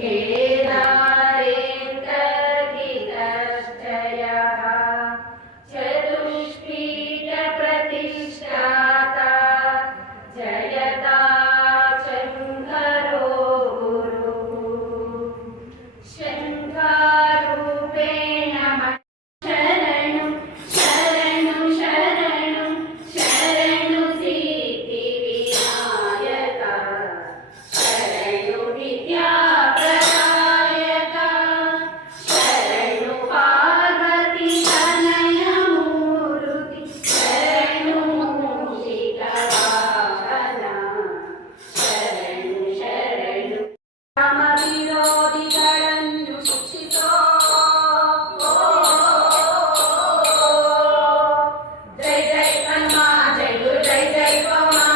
porque జయ జయ Hanuma జయ గురు జయ జయ పవా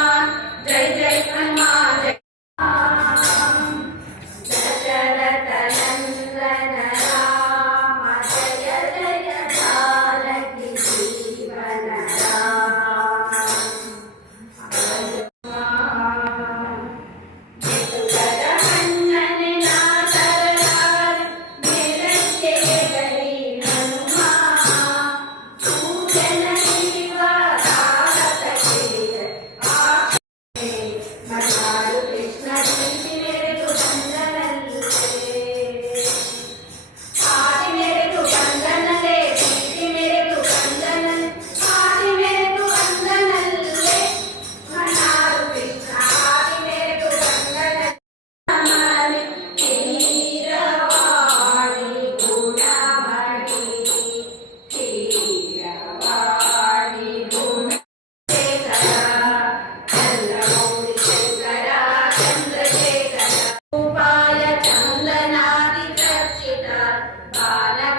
Yes.